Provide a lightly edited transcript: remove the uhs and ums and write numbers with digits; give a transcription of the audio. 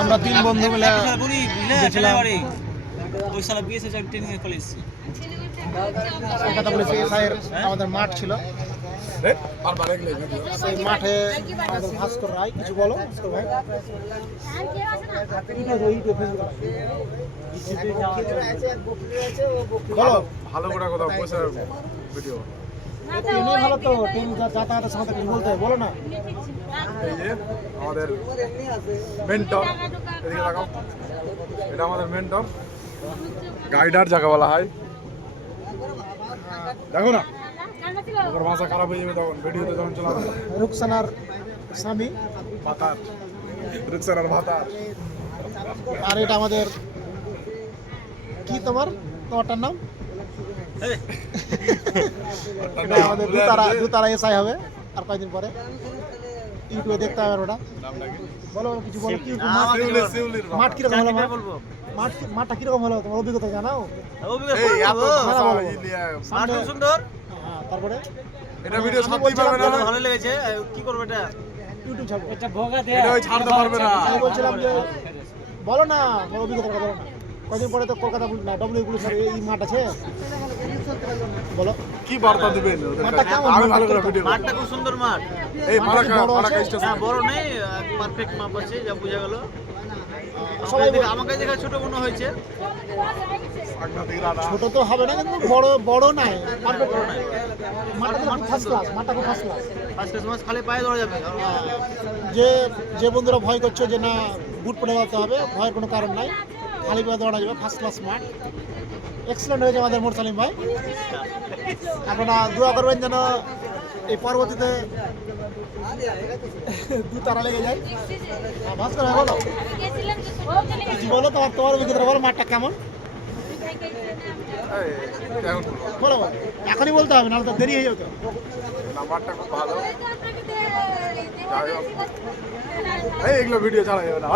আমরা তিন বন্ধু মিলে গেছিলাম কলকাতা পুলিশে এসআইয়ের আমাদের মাঠ ছিল, সেই মাঠে আমাদের ভাস্কর রায়। কিছু বলো ভাস্কর ভাই। বলো ভালো করে কথা বসে ভিডিও। ট্রেনে ভালো তো, ট্রেন যাতায়াতের সময় কিছু বলতে হয়, বলো না। এই যে আমাদের মেন্টর, এদিকে তাকাও, এটা আমাদের মেন্টর, গাইডার যাকে বলা হয়। দেখো না ওর ভাষা খারাপ হয়ে যাবে তখন ভিডিওতে যখন চলাবে। রুকসানার স্বামী ভাতার, রুকসানার ভাতার। আর এটা আমাদের কি তোমারটার নাম? এটা আমাদের দুতারা এসআই হবে আর কয়েকদিন পরে, ইউটিউবে দেখতে হবে ওটা। বলো কিছু বলো, কি মাঠ কিরকম হলো? মাঠটা কিরকম হলো তোমার অভিজ্ঞতা জানাও। সুন্দর। তারপরে এটা ভিডিও ছাড়তেই পারবে না, ভালো লেগেছে। কি করব এটা? ইউটিউব ছাড়বো। এটা ভোগা দেয়া, এটা ওই ছাড়তে পারবে না। আমি বলছিলাম যে বলো না তোমার অভিজ্ঞতা বলো না। কয়েকদিন পরে তো কলকাতা ডব্লিউ পুলিশের এই মাঠ আছে, বলো কি বার্তা দিবেন ওদের মাঠটা কাছে? কেমন? আমি ভালো করে ভিডিও। মাঠটা খুব সুন্দর মাঠ। এই মাঠটা বড় ফারাক্কা আছে? স্টেশন হ্যাঁ, বড় নেই, পারফেক্ট মাপ আছে, যা বোঝা গেল। সবাই আমাকে দেখা ছোট মনে হয়েছে। ছোট তো হবে না, কিন্তু বড় নাই, পারফেক্ট নাই। মাঠটা খুব ফার্স্ট ক্লাস, মাঠটা খুব ফার্স্ট ক্লাস। ফার্স্ট ক্লাস খালি পায়ে ধরা যাবে। যে বন্ধুরা ভয় করছে যে না বুট পরে যেতে হবে, ভয়ের কোনো কারণ নাই, খালি পায়ে দৌড়া যাবে। ফার্স্ট ক্লাস মাঠ, এক্সিলেন্ট হয়েছে আমাদের মোরসালিম ভাই। আপনারা দোয়া করবেন যেন এই পরবর্তীতে দু তারা লেগে যায়। ভাস্কর ভাই বলো কিছু, বলো তোমার অভিজ্ঞতা বলো, মাঠটা কেমন বলো। এখনই বলতে হবে, নাহলে তো দেরি হয়ে যেত। নাম্বারটা খুব ভালো। যাই হোক, এই এগুলো ভিডিও ছাড়া যাবে না।